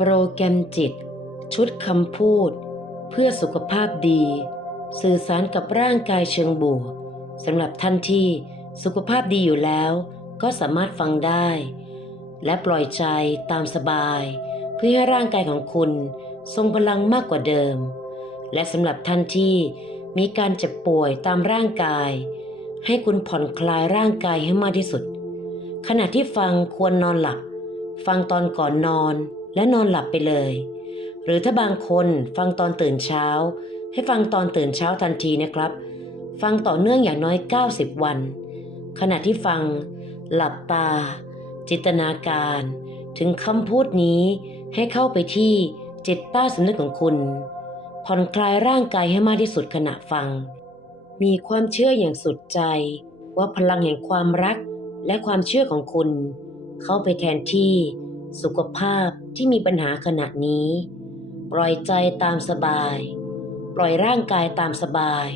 โปรแกรมจิต ชุดคำพูด เพื่อสุขภาพดี สื่อสารกับร่างกายเชิงบวกสำหรับท่านที่สุขภาพดีอยู่แล้ว ก็สามารถฟังได้ และปล่อยใจตามสบาย เพื่อให้ร่างกายของคุณทรงพลังมากกว่าเดิม และสำหรับท่านที่มีการเจ็บป่วยตามร่างกาย ให้คุณผ่อนคลายร่างกายให้มากที่สุด ขณะที่ฟังควรนอนหลับ ฟังตอนก่อนนอน และนอนหลับไปเลย หรือถ้าบางคนฟังตอนตื่นเช้า ให้ฟังตอนตื่นเช้าทันทีนะครับ ฟังต่อเนื่องอย่างน้อย 90 วัน ขณะที่ฟัง หลับตา จินตนาการ ถึงคำพูดนี้ให้เข้าไปที่จิตใต้สำนึกของคุณ ผ่อนคลายร่างกายให้มากที่สุดขณะฟัง มีความเชื่ออย่างสุดใจ ว่าพลังแห่งความรักและความเชื่อของคุณ เข้าไปแทนที่ สุขภาพที่มีปัญหาขณะนี้ ปล่อยใจตามสบาย ปล่อยร่างกายตามสบาย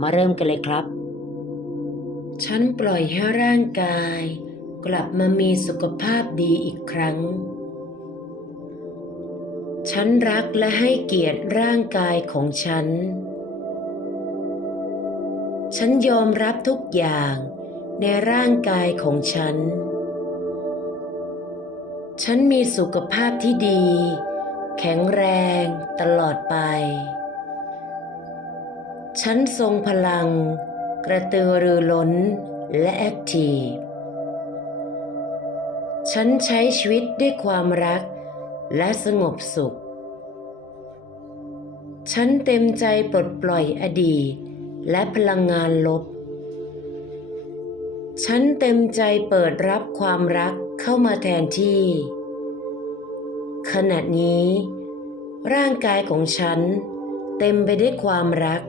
มาเริ่มกันเลยครับ ฉันปล่อยให้ร่างกาย กลับมามีสุขภาพดีอีกครั้ง ฉันรักและให้เกียรติร่างกายของฉัน ฉันยอมรับทุกอย่างในร่างกายของฉัน ฉันมีสุขภาพที่ดี แข็งแรงตลอดไป ฉันทรงพลัง กระตือรือร้นและแอคทีฟ ฉันใช้ชีวิตด้วยความรักและสงบสุข ฉันเต็มใจปลดปล่อยอดีตและพลังงานลบ ฉันเต็มใจเปิดรับความรัก เข้ามาแทนที่ ขณะนี้ ร่างกายของฉัน เต็มไปด้วยความรัก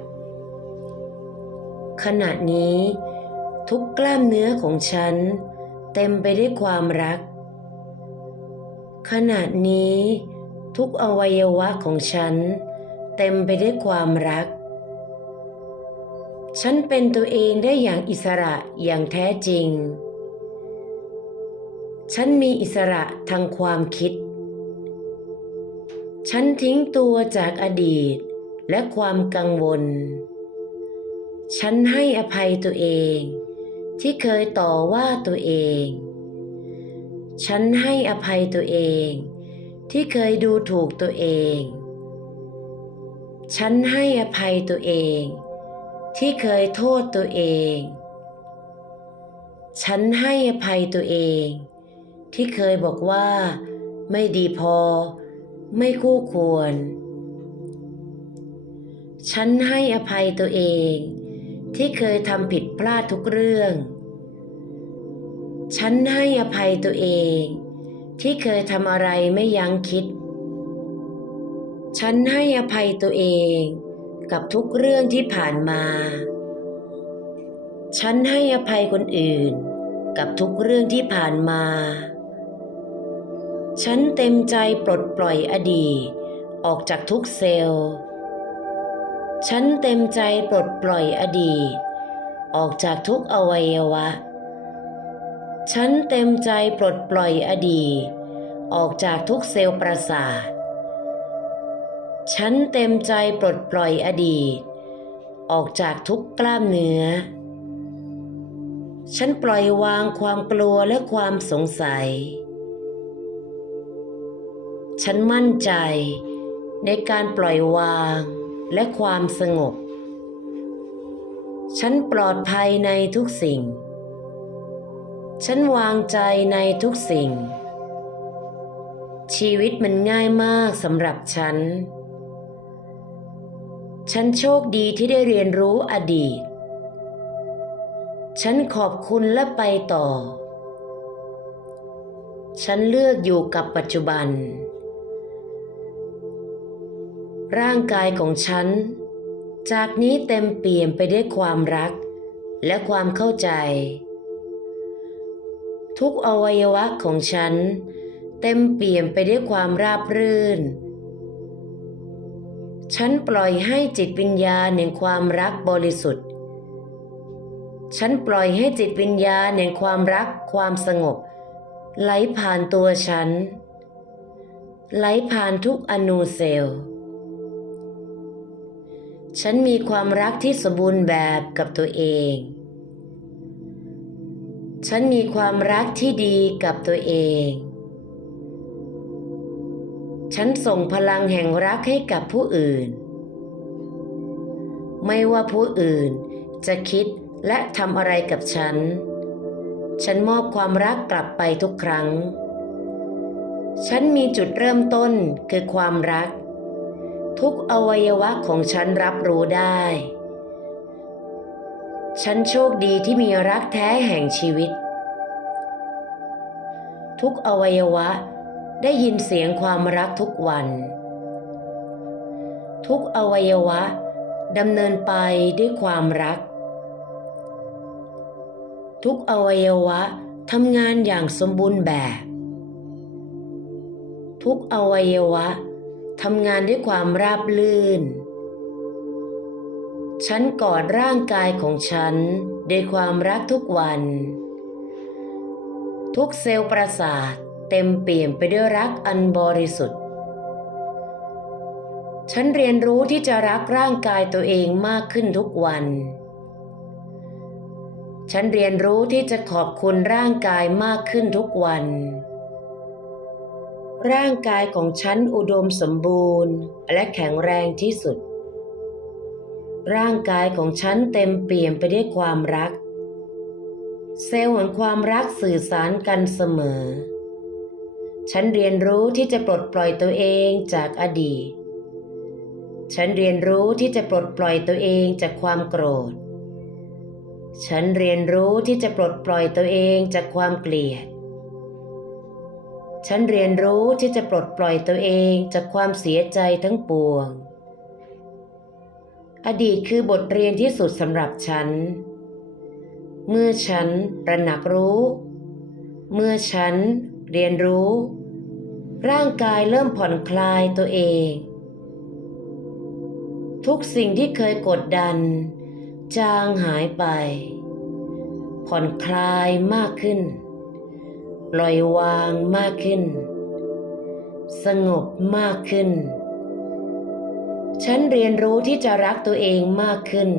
ขณะนี้ ทุกกล้ามเนื้อของฉัน เต็มไปด้วยความรัก ขณะนี้ ทุกอวัยวะของฉัน เต็มไปด้วยความรักฉันเป็นตัวเองได้อย่างอิสระอย่างแท้จริง ฉันมีอิสระทางความคิด ฉันทิ้งตัวจากอดีตและความกังวล ฉันให้อภัยตัวเองที่เคยต่อว่าตัวเอง ฉันให้อภัยตัวเองที่เคยดูถูกตัวเอง ฉันให้อภัยตัวเองที่เคยโทษตัวเอง ฉันให้อภัยตัวเอง ที่เคยบอกว่า ไม่ดีพอ ไม่คู่ควร ฉันให้อภัยตัวเอง ที่เคยทำผิดพลาดทุกเรื่อง ฉันให้อภัยตัวเอง ที่เคยทำอะไรไม่ยั้งคิด ฉันให้อภัยตัวเองกับทุกเรื่องที่ผ่านมา ฉันให้อภัยคนอื่น กับทุกเรื่องที่ผ่านมา ฉันเต็มใจปลดปล่อยอดีต ออกจากทุกเซลล์ ฉันเต็มใจปลดปล่อยอดีต ออกจากทุกอวัยวะ ฉันเต็มใจปลดปล่อยอดีต ออกจากทุกเซลล์ประสาท ฉันเต็มใจปลดปล่อยอดีต ออกจากทุกกล้ามเนื้อ ฉันปล่อยวางความกลัวและความสงสัย ฉันมั่นใจในการปล่อยวางและความสงบ ฉันปลอดภัยในทุกสิ่ง ฉันวางใจในทุกสิ่ง ชีวิตมันง่ายมากสำหรับฉัน ฉันโชคดีที่ได้เรียนรู้อดีต ฉันขอบคุณและไปต่อ ฉันเลือกอยู่กับปัจจุบัน ร่างกายของฉัน จากนี้เต็มเปี่ยมไปด้วยความรัก และความเข้าใจ ทุกอวัยวะของฉัน เต็มเปี่ยมไปด้วยความราบรื่น ฉันปล่อยให้จิตวิญญาณแห่งความรักบริสุทธิ์ ฉันปล่อยให้จิตวิญญาณแห่งความรักความสงบ ไหลผ่านตัวฉันไหลผ่านทุกอนูเซลล์ ฉันมีความรักที่สมบูรณ์แบบกับตัวเอง ฉันมีความรักที่ดีกับตัวเอง ฉันส่งพลังแห่งรักให้กับผู้อื่น ไม่ว่าผู้อื่นจะคิดและทำอะไรกับฉัน ฉันมอบความรักกลับไปทุกครั้ง ฉันมีจุดเริ่มต้นคือความรัก ทุกอวัยวะของฉันรับรู้ได้ ฉันโชคดีที่มีรักแท้แห่งชีวิต ทุกอวัยวะได้ยินเสียงความรักทุกวัน ทุกอวัยวะดำเนินไปด้วยความรัก ทุกอวัยวะทำงานอย่างสมบูรณ์แบบ ทุกอวัยวะ ทำงานด้วยความราบลื่น ฉันกอดร่างกายของฉันด้วยความรักทุกวัน ทุกเซลล์ประสาทเต็มเปี่ยมไปด้วยรักอันบริสุทธิ์ ฉันเรียนรู้ที่จะรักร่างกายตัวเองมากขึ้นทุกวัน ฉันเรียนรู้ที่จะขอบคุณร่างกายมากขึ้นทุกวัน ร่างกายของฉันอุดมสมบูรณ์ และแข็งแรงที่สุด ร่างกายของฉันเต็มเปี่ยมไปด้วยความรัก เซลล์แห่งความรักสื่อสารกันเสมอ ฉันเรียนรู้ที่จะปลดปล่อยตัวเองจากอดีต ฉันเรียนรู้ที่จะปลดปล่อยตัวเองจากความโกรธ ฉันเรียนรู้ที่จะปลดปล่อยตัวเองจากความเกลียด ฉันเรียนรู้ที่จะปลดปล่อยตัวเองจากความเสียใจทั้งปวง อดีตคือบทเรียนที่สุดสำหรับฉัน เมื่อฉันระหนักรู้ เมื่อฉันเรียนรู้ ร่างกายเริ่มผ่อนคลายตัวเอง ทุกสิ่งที่เคยกดดัน จางหายไป ผ่อนคลายมากขึ้น ปล่อยวางมากขึ้น สงบมากขึ้น ฉันเรียนรู้ที่จะรักตัวเองมากขึ้น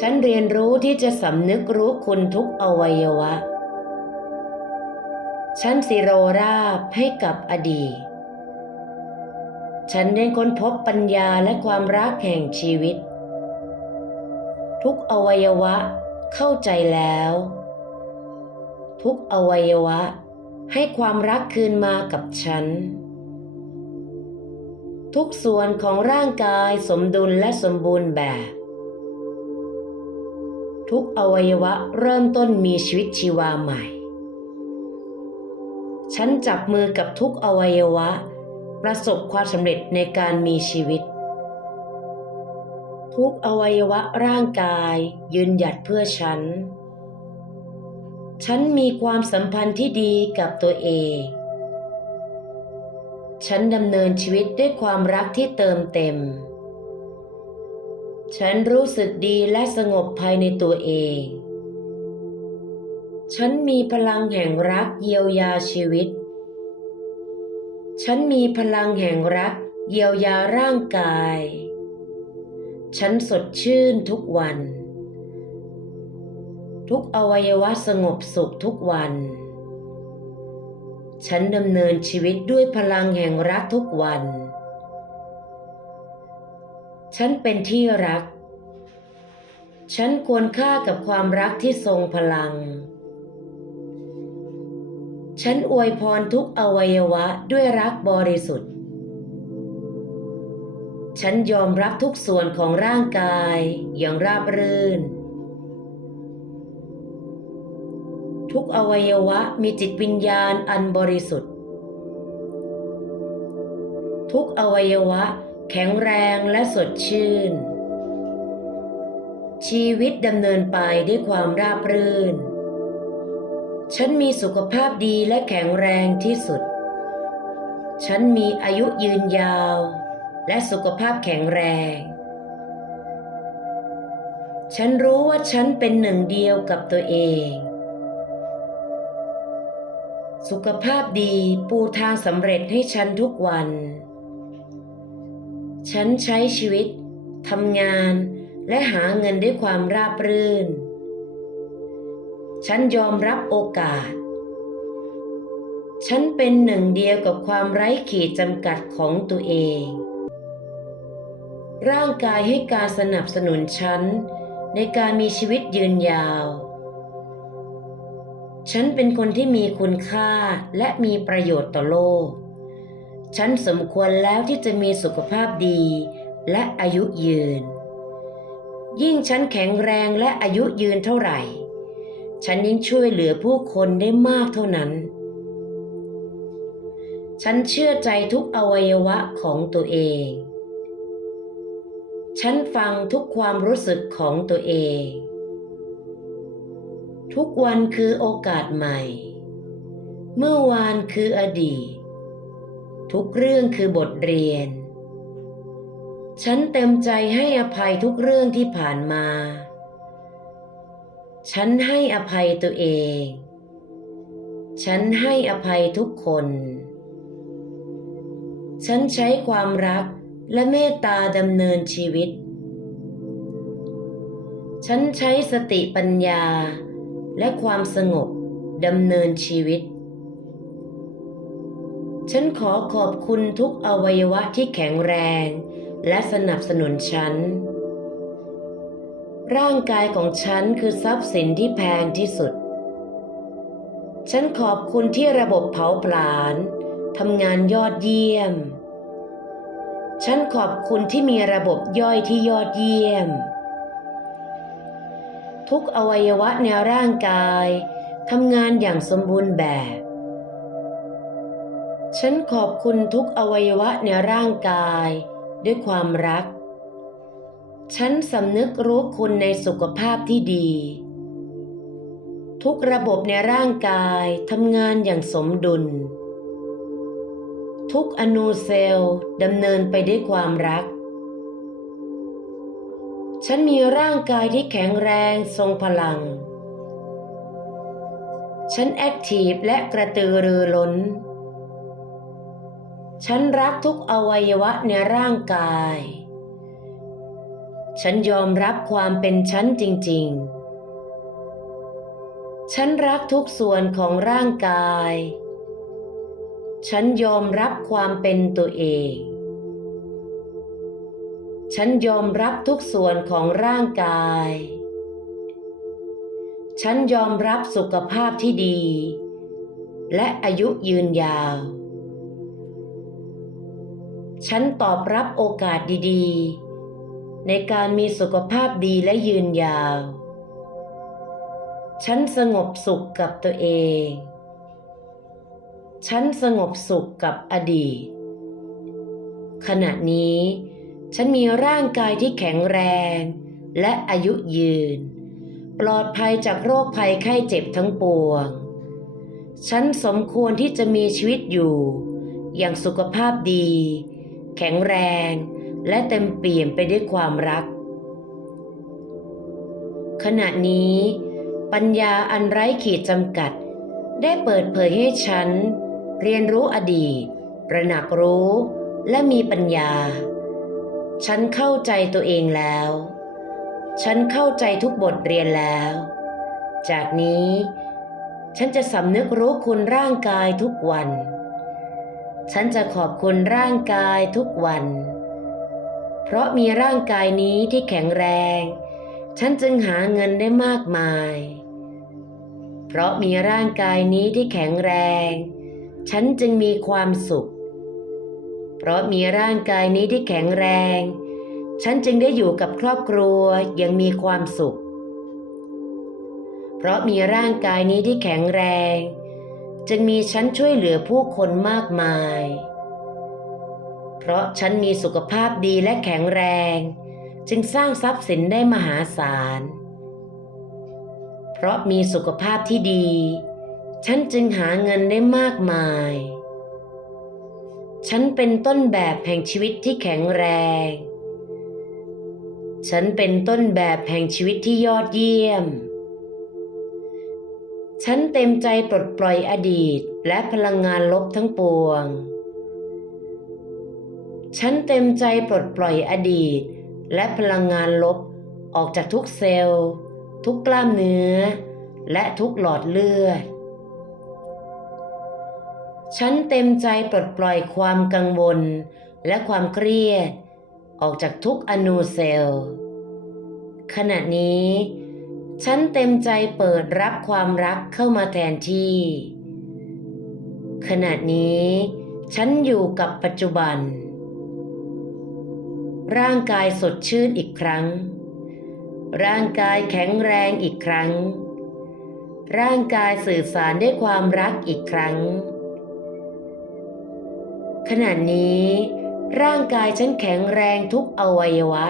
ฉันเรียนรู้ที่จะสำนึกรู้คุณทุกอวัยวะ ฉันสิโรราบให้กับอดีต ฉันได้ค้นพบปัญญาและความรักแห่งชีวิต ทุกอวัยวะเข้าใจแล้ว ทุกอวัยวะ ให้ความรักคืนมากับฉัน ทุกส่วนของร่างกายสมดุลและสมบูรณ์แบบ ทุกอวัยวะเริ่มต้นมีชีวิตชีวาใหม่ ฉันจับมือกับทุกอวัยวะ ประสบความสำเร็จในการมีชีวิตทุกอวัยวะร่างกายยืนหยัดเพื่อฉัน ฉันมีความสัมพันธ์ที่ดีกับตัวเอง ฉันดำเนินชีวิตด้วยความรักที่เติมเต็ม ฉันรู้สึกดีและสงบภายในตัวเอง ฉันมีพลังแห่งรักเยียวยาชีวิต ฉันมีพลังแห่งรักเยียวยาร่างกาย ฉันสดชื่นทุกวัน ทุกอวัยวะสงบสุขทุกวัน ฉันดำเนินชีวิตด้วยพลังแห่งรักทุกวัน ฉันเป็นที่รัก ฉันควรค่ากับความรักที่ทรงพลัง ฉันอวยพรทุกอวัยวะด้วยรักบริสุทธิ์ ฉันยอมรับทุกส่วนของร่างกายอย่างราบรื่น ทุกอวัยวะมีจิตวิญญาณอันบริสุทธิ์ ทุกอวัยวะแข็งแรงและสดชื่น ชีวิตดำเนินไปด้วยความราบรื่น ฉันมีสุขภาพดีและแข็งแรงที่สุด ฉันมีอายุยืนยาว และสุขภาพแข็งแรง ฉันรู้ว่าฉันเป็นหนึ่งเดียวกับตัวเอง สุขภาพดีปูทางสำเร็จให้ฉันทุกวัน ฉันใช้ชีวิตทำงานและหาเงินด้วยความราบรื่น ฉันยอมรับโอกาส ฉันเป็นหนึ่งเดียวกับความไร้ขีดจำกัดของตัวเอง ร่างกายให้การสนับสนุนฉันในการมีชีวิตยืนยาว ฉันเป็นคนที่มีคุณค่าและมีประโยชน์ต่อโลก ฉันสมควรแล้วที่จะมีสุขภาพดีและอายุยืน ยิ่งฉันแข็งแรงและอายุยืนเท่าไหร่ ฉันยิ่งช่วยเหลือผู้คนได้มากเท่านั้น ฉันเชื่อใจทุกอวัยวะของตัวเอง ฉันฟังทุกความรู้สึกของตัวเอง ทุกวันคือโอกาสใหม่ เมื่อวานคืออดีต ทุกเรื่องคือบทเรียน ฉันเต็มใจให้อภัยทุกเรื่องที่ผ่านมา ฉันให้อภัยตัวเอง ฉันให้อภัยทุกคน ฉันใช้ความรักและเมตตาดำเนินชีวิต ฉันใช้สติปัญญา และความสงบดำเนินชีวิต ฉันขอขอบคุณทุกอวัยวะที่แข็งแรง และสนับสนุนฉัน ร่างกายของฉันคือทรัพย์สินที่แพงที่สุด ฉันขอบคุณที่ระบบเผาผลาญทำงานยอดเยี่ยม ฉันขอบคุณที่มีระบบย่อยที่ยอดเยี่ยม ทุกอวัยวะในร่างกายทำงานอย่างสมบูรณ์แบบ ฉันขอบคุณทุกอวัยวะในร่างกาย ด้วยความรัก ฉันสำนึกรู้คุณในสุขภาพที่ดี ทุกระบบในร่างกายทำงานอย่างสมดุล ทุกอนูเซลล์ดำเนินไปด้วยความรัก ฉันมีร่างกายที่แข็งแรงทรงพลัง ฉันแอคทีฟและกระตือรือร้น ฉันรักทุกอวัยวะในร่างกาย ฉันยอมรับความเป็นฉันจริง ๆ ฉันรักทุกส่วนของร่างกาย ฉันยอมรับความเป็นตัวเอง ฉันยอมรับทุกส่วนของร่างกาย ฉันยอมรับสุขภาพที่ดี และอายุยืนยาว ฉันตอบรับโอกาสดีๆ ในการมีสุขภาพดีและยืนยาว ฉันสงบสุขกับตัวเอง ฉันสงบสุขกับอดีต ขณะนี้ ฉันมีร่างกายที่แข็งแรง และอายุยืน ปลอดภัยจากโรคภัยไข้เจ็บทั้งปวง ฉันสมควรที่จะมีชีวิตอยู่ อย่างสุขภาพดี แข็งแรง และเต็มเปี่ยมไปด้วยความรัก ขณะนี้ ปัญญาอันไร้ขีดจำกัด ได้เปิดเผยให้ฉัน เรียนรู้อดีตระหนักรู้และมีปัญญา ฉันเข้าใจตัวเองแล้ว ฉันเข้าใจทุกบทเรียนแล้ว จากนี้ ฉันจะสำนึกรู้คุณร่างกายทุกวัน ฉันจะขอบคุณร่างกายทุกวัน เพราะมีร่างกายนี้ที่แข็งแรง ฉันจึงหาเงินได้มากมาย เพราะมีร่างกายนี้ที่แข็งแรง ฉันจึงมีความสุข เพราะมีร่างกายนี้ที่แข็งแรง ฉันจึงได้อยู่กับครอบครัวย่างมีความสุข เพราะมีร่างกายนี้ที่แข็งแรง จึงมีฉันช่วยเหลือผู้คนมากมาย เพราะฉันมีสุขภาพดีและแข็งแรง จึงสร้างทรัพย์สินได้มหาศาล เพราะมีสุขภาพที่ดี ฉันจึงหาเงินได้มากมาย ฉันเป็นต้นแบบแห่งชีวิตที่แข็งแรง ฉันเป็นต้นแบบแห่งชีวิตที่ยอดเยี่ยม ฉันเต็มใจปลดปล่อยอดีตและพลังงานลบทั้งปวง ฉันเต็มใจปลดปล่อยอดีต และพลังงานลบออกจากทุกเซลล์ ทุกกล้ามเนื้อ และทุกหลอดเลือด ฉันเต็มใจปลดปล่อยความกังวล และความเครียด ออกจากทุกอนูเซลล์ ขณะนี้ ฉันเต็มใจเปิดรับความรักเข้ามาแทนที่ ขณะนี้ ฉันอยู่กับปัจจุบัน ร่างกายสดชื่นอีกครั้ง ร่างกายแข็งแรงอีกครั้ง ร่างกายสื่อสารด้วยความรักอีกครั้ง ขณะนี้ ร่างกายฉันแข็งแรงทุกอวัยวะ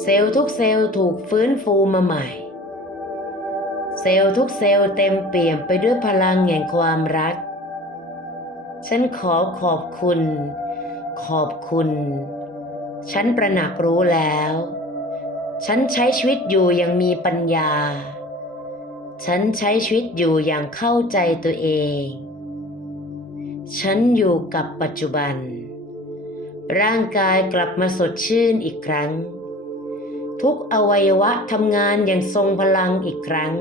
เซลล์ทุกเซลล์ถูกฟื้นฟูมาใหม่ เซลล์ทุกเซลล์เต็มเปี่ยมไปด้วยพลังแห่งความรัก ฉันขอขอบคุณ ขอบคุณ ฉันประหนักรู้แล้ว ฉันใช้ชีวิตอยู่อย่างมีปัญญา ฉันใช้ชีวิตอยู่อย่างเข้าใจตัวเอง ฉันอยู่กับปัจจุบัน ร่างกายกลับมาสดชื่นอีกครั้ง ทุกอวัยวะทำงานอย่างทรงพลังอีกครั้ง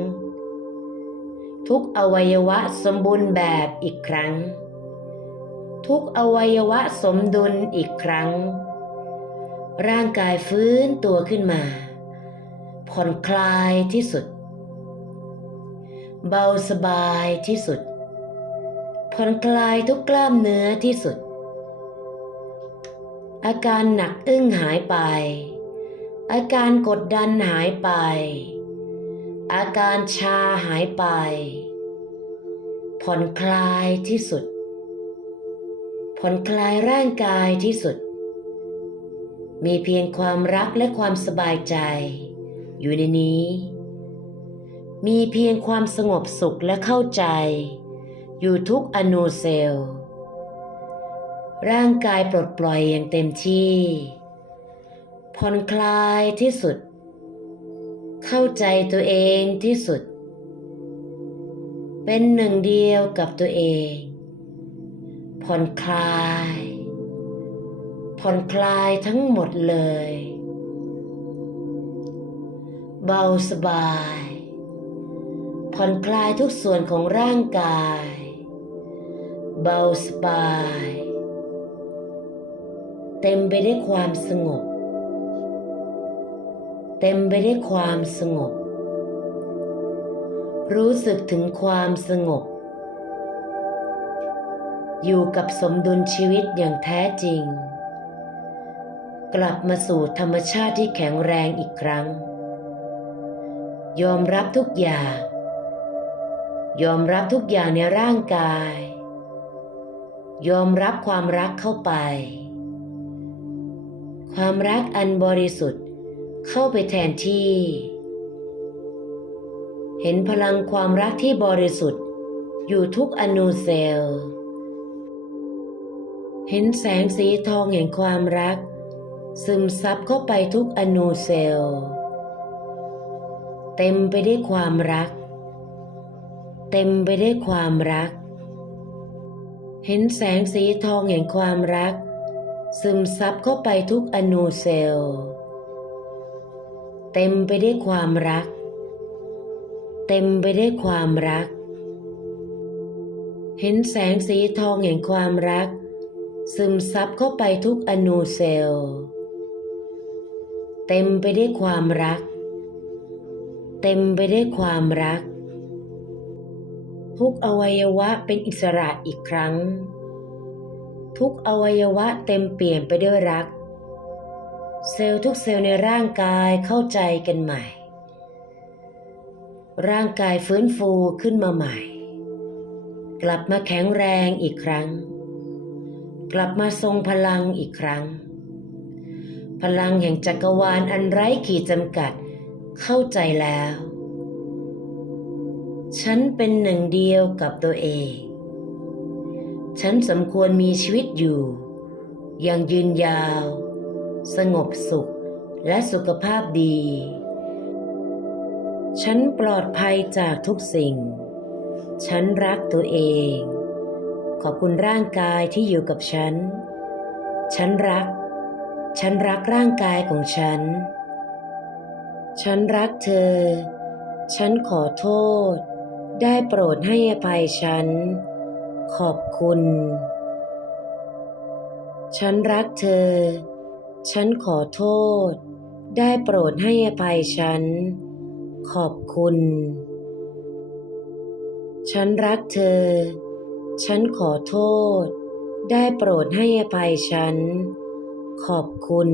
ทุกอวัยวะสมบูรณ์แบบอีกครั้ง ทุกอวัยวะสมดุลอีกครั้ง ร่างกายฟื้นตัวขึ้นมา ผ่อนคลายที่สุด เบาสบายที่สุด ผ่อนคลายทุกกล้ามเนื้อที่สุด อาการหนักอึ้งหายไป อาการกดดันหายไป อาการชาหายไป ผ่อนคลายที่สุด ผ่อนคลายร่างกายที่สุด มีเพียงความรักและความสบายใจ อยู่ในนี้มีเพียงความสงบสุขและเข้าใจ อยู่ทุกอนูเซลล์ ร่างกายปลดปล่อยอย่างเต็มที่ผ่อนคลายที่สุด เข้าใจตัวเองที่สุด เป็นหนึ่งเดียวกับตัวเอง ผ่อนคลาย ผ่อนคลายทั้งหมดเลย เบาสบาย ผ่อนคลายทุกส่วนของร่างกาย เบาสบาย เต็มไปด้วยความสงบ เต็มไปด้วยความสงบ รู้สึกถึงความสงบ อยู่กับสมดุลชีวิตอย่างแท้จริง กลับมาสู่ธรรมชาติที่แข็งแรงอีกครั้ง ยอมรับทุกอย่างยอมรับทุกอย่างในร่างกาย ยอมรับความรักเข้าไป ความรักอันบริสุทธิ์เข้าไปแทนที่ เห็นพลังความรักที่บริสุทธิ์ อยู่ทุกอนูเซลล์ เห็นแสงสีทองแห่งความรัก ซึมซับเข้าไปทุกอนูเซลล์ เต็มไปด้วยความรัก เต็มไปด้วยความรัก เห็นแสงสีทองแห่งความรัก ซึมซับเข้าไปทุกอนูเซลล์ เต็มไปด้วยความรัก เต็มไปด้วยความรัก เห็นแสงสีทองแห่งความรัก ซึมซับเข้าไปทุกอนูเซลล์ เต็มไปด้วยความรัก เต็มไปด้วยความรัก ทุกอวัยวะเป็นอิสระอีกครั้ง ทุกอวัยวะเต็มเปลี่ยมไปด้วยรัก เซลล์ทุกเซลล์ในร่างกายเข้าใจกันใหม่ ร่างกายฟื้นฟูขึ้นมาใหม่ กลับมาแข็งแรงอีกครั้ง กลับมาทรงพลังอีกครั้ง พลังแห่งจักรวาลอันไร้ขีดจำกัดเข้าใจแล้ว ฉันเป็นหนึ่งเดียวกับตัวเอง ฉันสมควรมีชีวิตอยู่ อย่างยืนยาว สงบสุขและสุขภาพดี ฉันปลอดภัยจากทุกสิ่ง ฉันรักตัวเอง ขอบคุณร่างกายที่อยู่กับฉัน ฉันรัก ฉันรักร่างกายของฉัน ฉันรักเธอ ฉันขอโทษ ได้โปรดให้อภัยฉัน ขอบคุณ ฉันรักเธอ ฉันขอโทษ ได้โปรดให้อภัยฉัน ขอบคุณ ฉันรักเธอ ฉันขอโทษ ได้โปรดให้อภัยฉัน ขอบคุณ